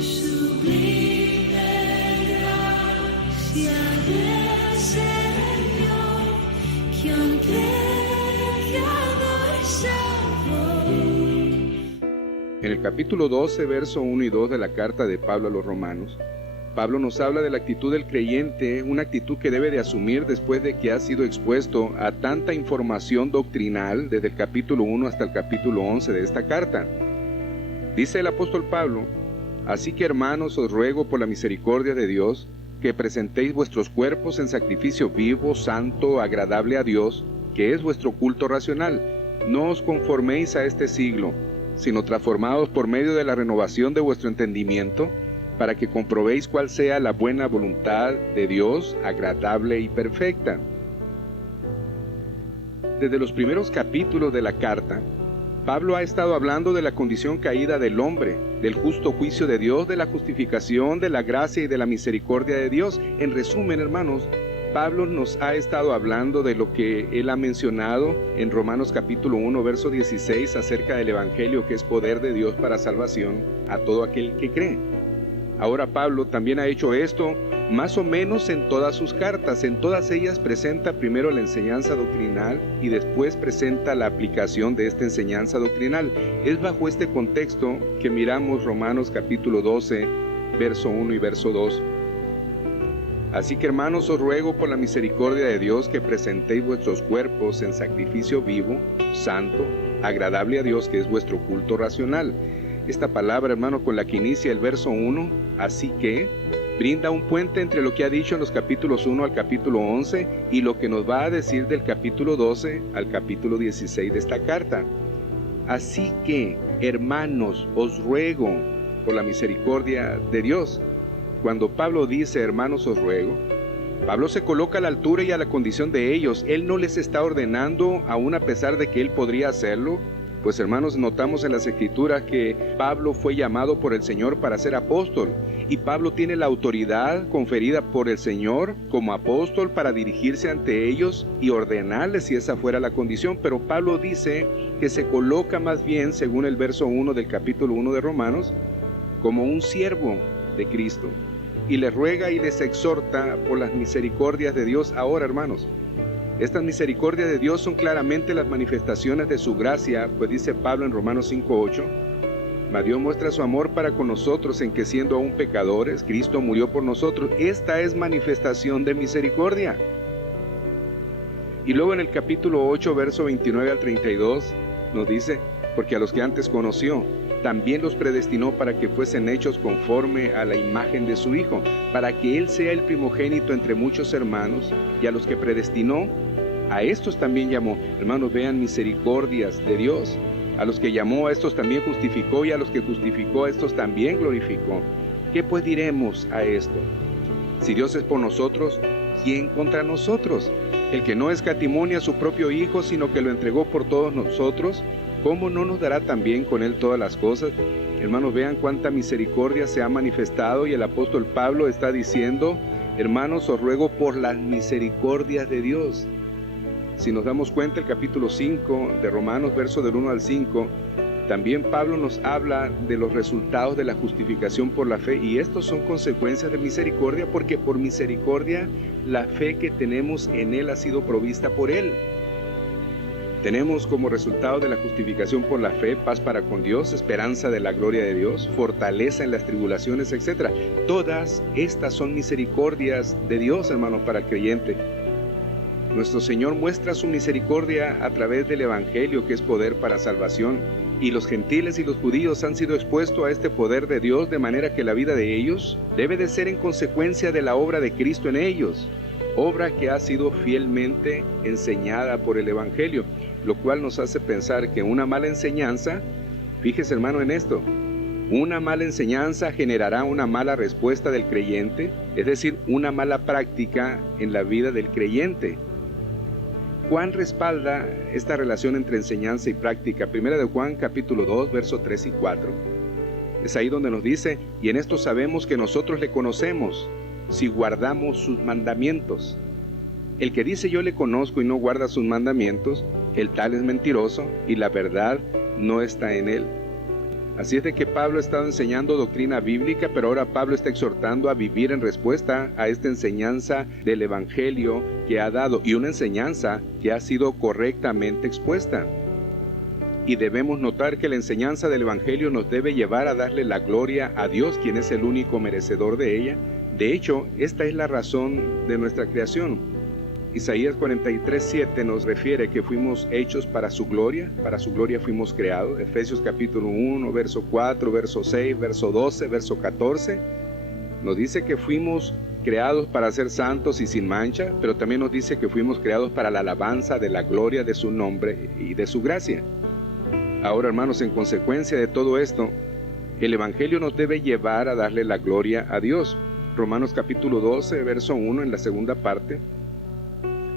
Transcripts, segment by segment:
Sublime gracia del Señor, que un pecador salvó. En el capítulo 12, verso 1 y 2 de la carta de Pablo a los Romanos, Pablo nos habla de la actitud del creyente, una actitud que debe de asumir después de que ha sido expuesto a tanta información doctrinal desde el capítulo 1 hasta el capítulo 11 de esta carta. Dice el apóstol Pablo: así que, hermanos, os ruego por la misericordia de Dios que presentéis vuestros cuerpos en sacrificio vivo, santo, agradable a Dios, que es vuestro culto racional. No os conforméis a este siglo, sino transformados por medio de la renovación de vuestro entendimiento, para que comprobéis cuál sea la buena voluntad de Dios, agradable y perfecta. Desde los primeros capítulos de la carta, Pablo ha estado hablando de la condición caída del hombre, del justo juicio de Dios, de la justificación, de la gracia y de la misericordia de Dios. En resumen, hermanos, Pablo nos ha estado hablando de lo que él ha mencionado en Romanos capítulo 1, verso 16, acerca del Evangelio, que es poder de Dios para salvación a todo aquel que cree. Ahora Pablo también ha hecho esto más o menos en todas sus cartas. En todas ellas presenta primero la enseñanza doctrinal y después presenta la aplicación de esta enseñanza doctrinal. Es bajo este contexto que miramos Romanos capítulo 12, verso 1 y verso 2. Así que, hermanos, os ruego por la misericordia de Dios que presentéis vuestros cuerpos en sacrificio vivo, santo, agradable a Dios, que es vuestro culto racional. Esta palabra, hermano, con la que inicia el verso 1, así que, brinda un puente entre lo que ha dicho en los capítulos 1 al capítulo 11 y lo que nos va a decir del capítulo 12 al capítulo 16 de esta carta. Así que, hermanos, os ruego por la misericordia de Dios. Cuando Pablo dice, hermanos, os ruego, Pablo se coloca a la altura y a la condición de ellos. Él no les está ordenando, aún a pesar de que él podría hacerlo. Pues, hermanos, notamos en las Escrituras que Pablo fue llamado por el Señor para ser apóstol, y Pablo tiene la autoridad conferida por el Señor como apóstol para dirigirse ante ellos y ordenarles si esa fuera la condición. Pero Pablo dice que se coloca más bien, según el verso 1 del capítulo 1 de Romanos, como un siervo de Cristo, y les ruega y les exhorta por las misericordias de Dios. Ahora, hermanos, estas misericordias de Dios son claramente las manifestaciones de su gracia, pues dice Pablo en Romanos 5:8, mas Dios muestra su amor para con nosotros en que, siendo aún pecadores, Cristo murió por nosotros. Esta es manifestación de misericordia. Y luego en el capítulo 8, verso 29 al 32, nos dice, porque a los que antes conoció, también los predestinó para que fuesen hechos conforme a la imagen de su Hijo, para que Él sea el primogénito entre muchos hermanos, y a los que predestinó, a estos también llamó. Hermanos, vean misericordias de Dios. A los que llamó, a estos también justificó, y a los que justificó, a estos también glorificó. ¿Qué pues diremos a esto? Si Dios es por nosotros, ¿quién contra nosotros? El que no escatimó a su propio Hijo, sino que lo entregó por todos nosotros, ¿cómo no nos dará también con Él todas las cosas? Hermanos, vean cuánta misericordia se ha manifestado, y el apóstol Pablo está diciendo, hermanos, os ruego por las misericordias de Dios. Si nos damos cuenta, el capítulo 5 de Romanos, verso del 1 al 5, también Pablo nos habla de los resultados de la justificación por la fe, y estos son consecuencias de misericordia, porque por misericordia la fe que tenemos en Él ha sido provista por Él. Tenemos como resultado de la justificación por la fe paz para con Dios, esperanza de la gloria de Dios, fortaleza en las tribulaciones, etc. Todas estas son misericordias de Dios, hermanos, para el creyente. Nuestro Señor muestra su misericordia a través del Evangelio, que es poder para salvación, y los gentiles y los judíos han sido expuestos a este poder de Dios, de manera que la vida de ellos debe de ser en consecuencia de la obra de Cristo en ellos, obra que ha sido fielmente enseñada por el Evangelio, lo cual nos hace pensar que una mala enseñanza, fíjese, hermano, en esto, una mala enseñanza generará una mala respuesta del creyente, es decir, una mala práctica en la vida del creyente. Juan respalda esta relación entre enseñanza y práctica. Primera de Juan capítulo 2, versos 3 y 4. Es ahí donde nos dice, y en esto sabemos que nosotros le conocemos, si guardamos sus mandamientos. El que dice yo le conozco y no guarda sus mandamientos, el tal es mentiroso y la verdad no está en él. Así es de que Pablo ha estado enseñando doctrina bíblica, pero ahora Pablo está exhortando a vivir en respuesta a esta enseñanza del Evangelio que ha dado, y una enseñanza que ha sido correctamente expuesta. Y debemos notar que la enseñanza del Evangelio nos debe llevar a darle la gloria a Dios, quien es el único merecedor de ella. De hecho, esta es la razón de nuestra creación. Isaías 43:7 nos refiere que fuimos hechos para su gloria fuimos creados. Efesios capítulo 1, verso 4, verso 6, verso 12, verso 14, nos dice que fuimos creados para ser santos y sin mancha, pero también nos dice que fuimos creados para la alabanza de la gloria de su nombre y de su gracia. Ahora, hermanos, en consecuencia de todo esto, el Evangelio nos debe llevar a darle la gloria a Dios. Romanos capítulo 12, verso 1, en la segunda parte.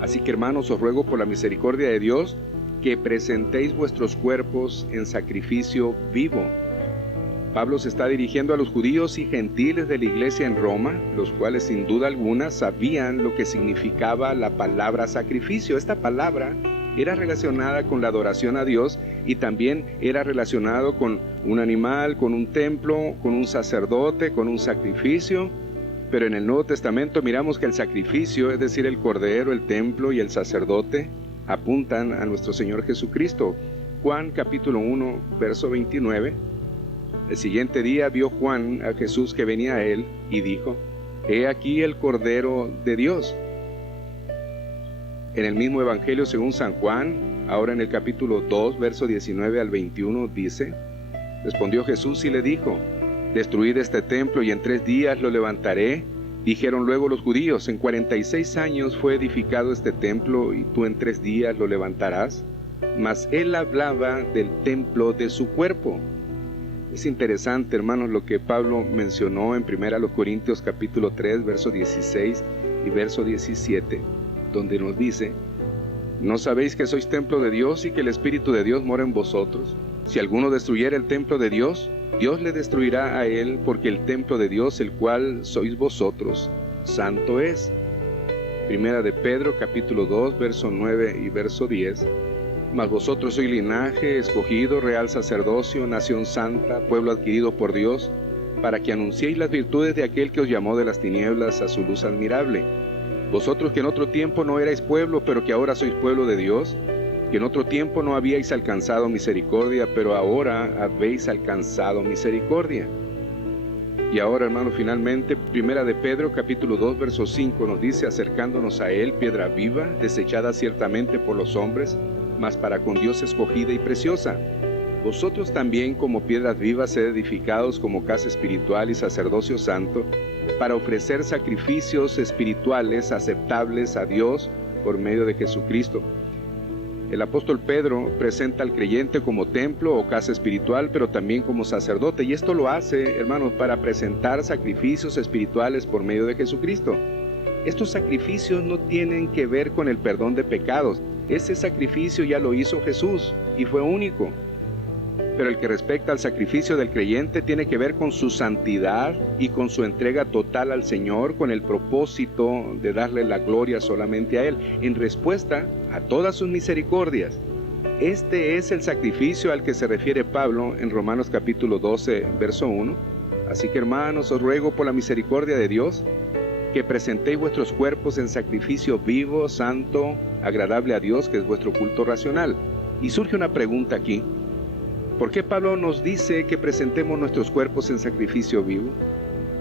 Así que, hermanos, os ruego por la misericordia de Dios que presentéis vuestros cuerpos en sacrificio vivo. Pablo se está dirigiendo a los judíos y gentiles de la iglesia en Roma, los cuales sin duda alguna sabían lo que significaba la palabra sacrificio. Esta palabra era relacionada con la adoración a Dios y también era relacionado con un animal, con un templo, con un sacerdote, con un sacrificio. Pero en el Nuevo Testamento miramos que el sacrificio, es decir, el cordero, el templo y el sacerdote, apuntan a nuestro Señor Jesucristo. Juan capítulo 1, verso 29. El siguiente día vio Juan a Jesús que venía a él y dijo: He aquí el Cordero de Dios. En el mismo Evangelio según San Juan, ahora en el capítulo 2, verso 19 al 21, dice: Respondió Jesús y le dijo: Destruid este templo y en 3 días lo levantaré. Dijeron luego los judíos: En 46 años fue edificado este templo y tú en 3 días lo levantarás. Mas él hablaba del templo de su cuerpo. Es interesante, hermanos, lo que Pablo mencionó en 1 Corintios capítulo 3, verso 16 y verso 17, donde nos dice: ¿No sabéis que sois templo de Dios y que el Espíritu de Dios mora en vosotros? Si alguno destruyera el templo de Dios, Dios le destruirá a él, porque el templo de Dios, el cual sois vosotros, santo es. Primera de Pedro, capítulo 2, verso 9 y verso 10. Mas vosotros sois linaje escogido, real sacerdocio, nación santa, pueblo adquirido por Dios, para que anunciéis las virtudes de aquel que os llamó de las tinieblas a su luz admirable. Vosotros que en otro tiempo no erais pueblo, pero que ahora sois pueblo de Dios, que en otro tiempo no habíais alcanzado misericordia, pero ahora habéis alcanzado misericordia. Y ahora, hermano, finalmente, Primera de Pedro, capítulo 2, verso 5, nos dice: Acercándonos a él, piedra viva, desechada ciertamente por los hombres, mas para con Dios escogida y preciosa. Vosotros también, como piedras vivas, sed edificados como casa espiritual y sacerdocio santo, para ofrecer sacrificios espirituales aceptables a Dios por medio de Jesucristo. El apóstol Pedro presenta al creyente como templo o casa espiritual, pero también como sacerdote, y esto lo hace, hermanos, para presentar sacrificios espirituales por medio de Jesucristo. Estos sacrificios no tienen que ver con el perdón de pecados. Ese sacrificio ya lo hizo Jesús y fue único. Pero el que respecta al sacrificio del creyente tiene que ver con su santidad y con su entrega total al Señor, con el propósito de darle la gloria solamente a Él, en respuesta a todas sus misericordias. Este es el sacrificio al que se refiere Pablo en Romanos capítulo 12, verso 1. Así que, hermanos, os ruego por la misericordia de Dios que presentéis vuestros cuerpos en sacrificio vivo, santo, agradable a Dios, que es vuestro culto racional. Y surge una pregunta aquí: ¿por qué Pablo nos dice que presentemos nuestros cuerpos en sacrificio vivo?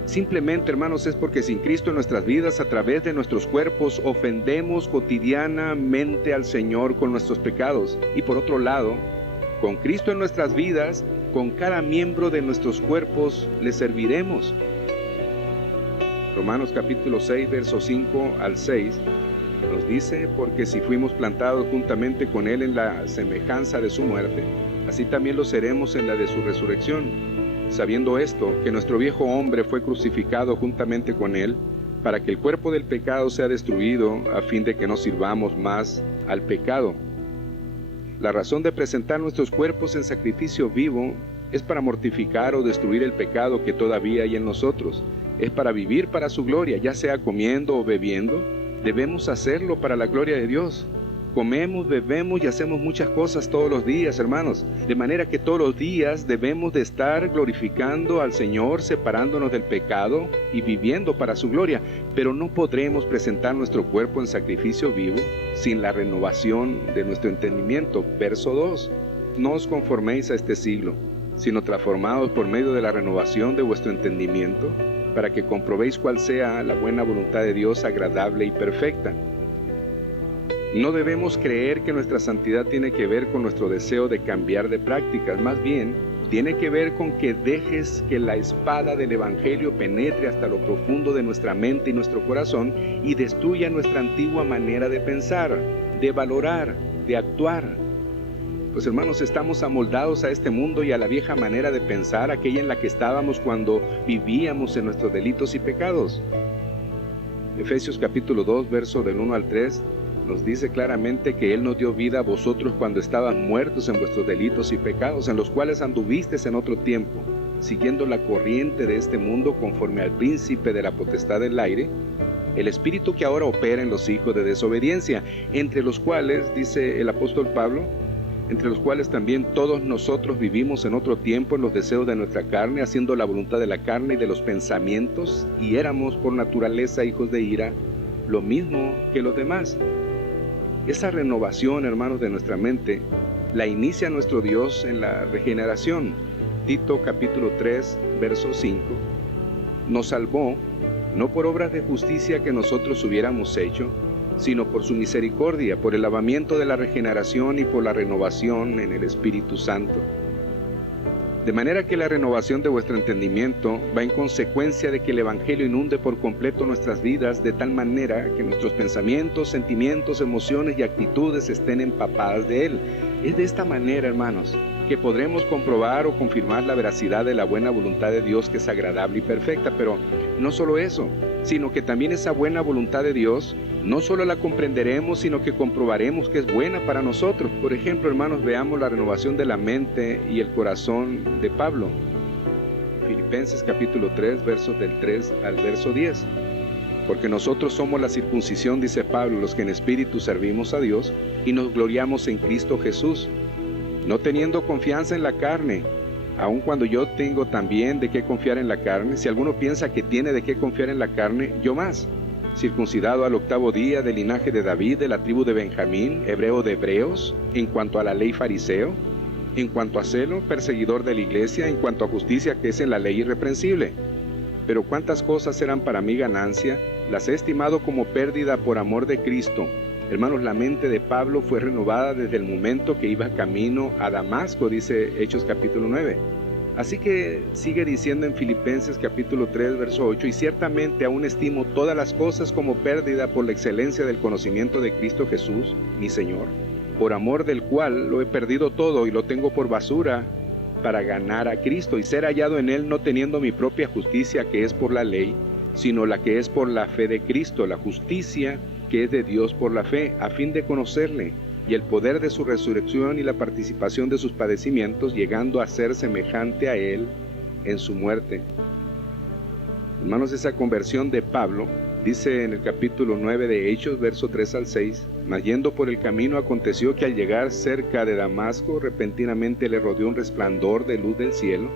Simplemente, hermanos, es porque sin Cristo en nuestras vidas, a través de nuestros cuerpos, ofendemos cotidianamente al Señor con nuestros pecados. Y por otro lado, con Cristo en nuestras vidas, con cada miembro de nuestros cuerpos le serviremos. Romanos capítulo 6, versos 5 al 6, nos dice: porque si fuimos plantados juntamente con Él en la semejanza de su muerte, así también lo seremos en la de su resurrección, sabiendo esto, que nuestro viejo hombre fue crucificado juntamente con Él, para que el cuerpo del pecado sea destruido, a fin de que no sirvamos más al pecado. La razón de presentar nuestros cuerpos en sacrificio vivo es para mortificar o destruir el pecado que todavía hay en nosotros. Es para vivir para su gloria, ya sea comiendo o bebiendo. Debemos hacerlo para la gloria de Dios. Comemos, bebemos y hacemos muchas cosas todos los días, hermanos. De manera que todos los días debemos de estar glorificando al Señor, separándonos del pecado y viviendo para su gloria. Pero no podremos presentar nuestro cuerpo en sacrificio vivo sin la renovación de nuestro entendimiento. Verso 2. No os conforméis a este siglo, sino transformados por medio de la renovación de vuestro entendimiento, para que comprobéis cuál sea la buena voluntad de Dios, agradable y perfecta. No debemos creer que nuestra santidad tiene que ver con nuestro deseo de cambiar de prácticas, más bien tiene que ver con que dejes que la espada del Evangelio penetre hasta lo profundo de nuestra mente y nuestro corazón y destruya nuestra antigua manera de pensar, de valorar, de actuar. Pues hermanos, estamos amoldados a este mundo y a la vieja manera de pensar, aquella en la que estábamos cuando vivíamos en nuestros delitos y pecados. Efesios capítulo 2, verso del 1 al 3, nos dice claramente que Él nos dio vida a vosotros cuando estaban muertos en vuestros delitos y pecados, en los cuales anduvisteis en otro tiempo, siguiendo la corriente de este mundo conforme al príncipe de la potestad del aire, el espíritu que ahora opera en los hijos de desobediencia, entre los cuales, dice el apóstol Pablo, entre los cuales también todos nosotros vivimos en otro tiempo en los deseos de nuestra carne, haciendo la voluntad de la carne y de los pensamientos, y éramos por naturaleza hijos de ira, lo mismo que los demás. Esa renovación, hermanos, de nuestra mente, la inicia nuestro Dios en la regeneración. Tito capítulo 3, verso 5, nos salvó, no por obras de justicia que nosotros hubiéramos hecho, sino por su misericordia, por el lavamiento de la regeneración y por la renovación en el Espíritu Santo. De manera que la renovación de vuestro entendimiento va en consecuencia de que el Evangelio inunde por completo nuestras vidas, de tal manera que nuestros pensamientos, sentimientos, emociones y actitudes estén empapadas de Él. Es de esta manera, hermanos, que podremos comprobar o confirmar la veracidad de la buena voluntad de Dios, que es agradable y perfecta. Pero no solo eso, sino que también esa buena voluntad de Dios no solo la comprenderemos, sino que comprobaremos que es buena para nosotros. Por ejemplo, hermanos, veamos la renovación de la mente y el corazón de Pablo. Filipenses capítulo 3, versos del 3 al verso 10. Porque nosotros somos la circuncisión, dice Pablo, los que en espíritu servimos a Dios y nos gloriamos en Cristo Jesús, no teniendo confianza en la carne, aun cuando yo tengo también de qué confiar en la carne. Si alguno piensa que tiene de qué confiar en la carne, yo más. Circuncidado al 8º día, del linaje de David, de la tribu de Benjamín, hebreo de hebreos, en cuanto a la ley fariseo, en cuanto a celo, perseguidor de la iglesia, en cuanto a justicia que es en la ley irreprensible. Pero cuántas cosas eran para mí ganancia, las he estimado como pérdida por amor de Cristo. Hermanos, la mente de Pablo fue renovada desde el momento que iba camino a Damasco, dice Hechos capítulo 9. Así que sigue diciendo en Filipenses capítulo 3, verso 8, y ciertamente aún estimo todas las cosas como pérdida por la excelencia del conocimiento de Cristo Jesús, mi Señor, por amor del cual lo he perdido todo y lo tengo por basura para ganar a Cristo y ser hallado en Él, no teniendo mi propia justicia que es por la ley, sino la que es por la fe de Cristo, la justicia que es de Dios por la fe, a fin de conocerle y el poder de su resurrección y la participación de sus padecimientos, llegando a ser semejante a Él en su muerte. Hermanos, esa conversión de Pablo, dice en el capítulo 9 de Hechos, verso 3 al 6, mas yendo por el camino aconteció que al llegar cerca de Damasco, repentinamente le rodeó un resplandor de luz del cielo,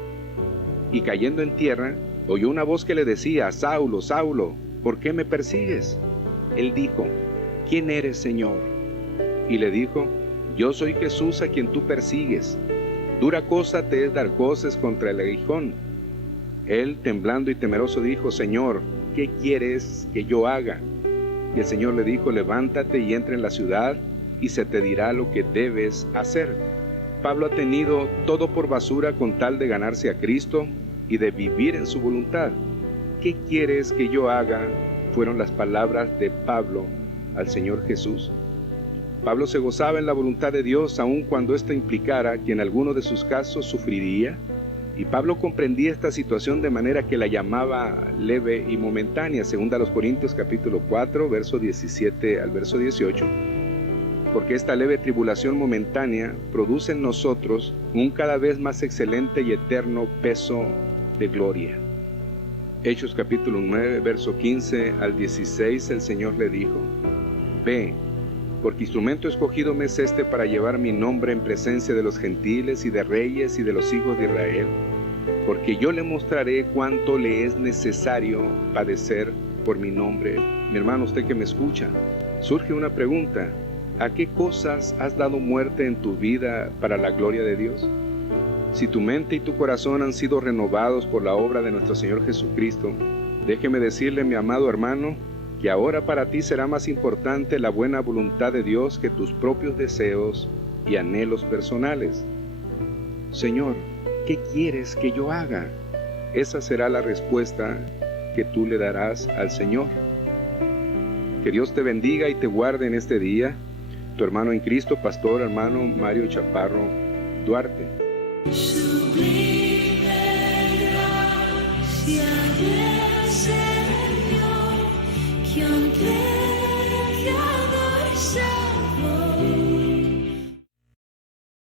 y cayendo en tierra, oyó una voz que le decía: Saulo, Saulo, ¿por qué me persigues? Él dijo: ¿quién eres, Señor? Y le dijo: yo soy Jesús a quien tú persigues. Dura cosa te es dar coces contra el aguijón. Él, temblando y temeroso, dijo: Señor, ¿qué quieres que yo haga? Y el Señor le dijo: levántate y entra en la ciudad, y se te dirá lo que debes hacer. Pablo ha tenido todo por basura con tal de ganarse a Cristo y de vivir en su voluntad. ¿Qué quieres que yo haga? Fueron las palabras de Pablo al Señor Jesús. Pablo se gozaba en la voluntad de Dios, aun cuando esto implicara que en alguno de sus casos sufriría, y Pablo comprendía esta situación de manera que la llamaba leve y momentánea, según a los Corintios capítulo 4, verso 17 al verso 18, porque esta leve tribulación momentánea produce en nosotros un cada vez más excelente y eterno peso de gloria. Hechos capítulo 9, verso 15 al 16, el Señor le dijo: ve, porque instrumento escogido me es este para llevar mi nombre en presencia de los gentiles y de reyes y de los hijos de Israel, porque yo le mostraré cuánto le es necesario padecer por mi nombre. Mi hermano, usted que me escucha, surge una pregunta: ¿a qué cosas has dado muerte en tu vida para la gloria de Dios? Si tu mente y tu corazón han sido renovados por la obra de nuestro Señor Jesucristo, déjeme decirle, mi amado hermano, que ahora para ti será más importante la buena voluntad de Dios que tus propios deseos y anhelos personales. Señor, ¿qué quieres que yo haga? Esa será la respuesta que tú le darás al Señor. Que Dios te bendiga y te guarde en este día. Tu hermano en Cristo, pastor hermano Mario Chaparro Duarte. Sublime gracia del Señor, que aunque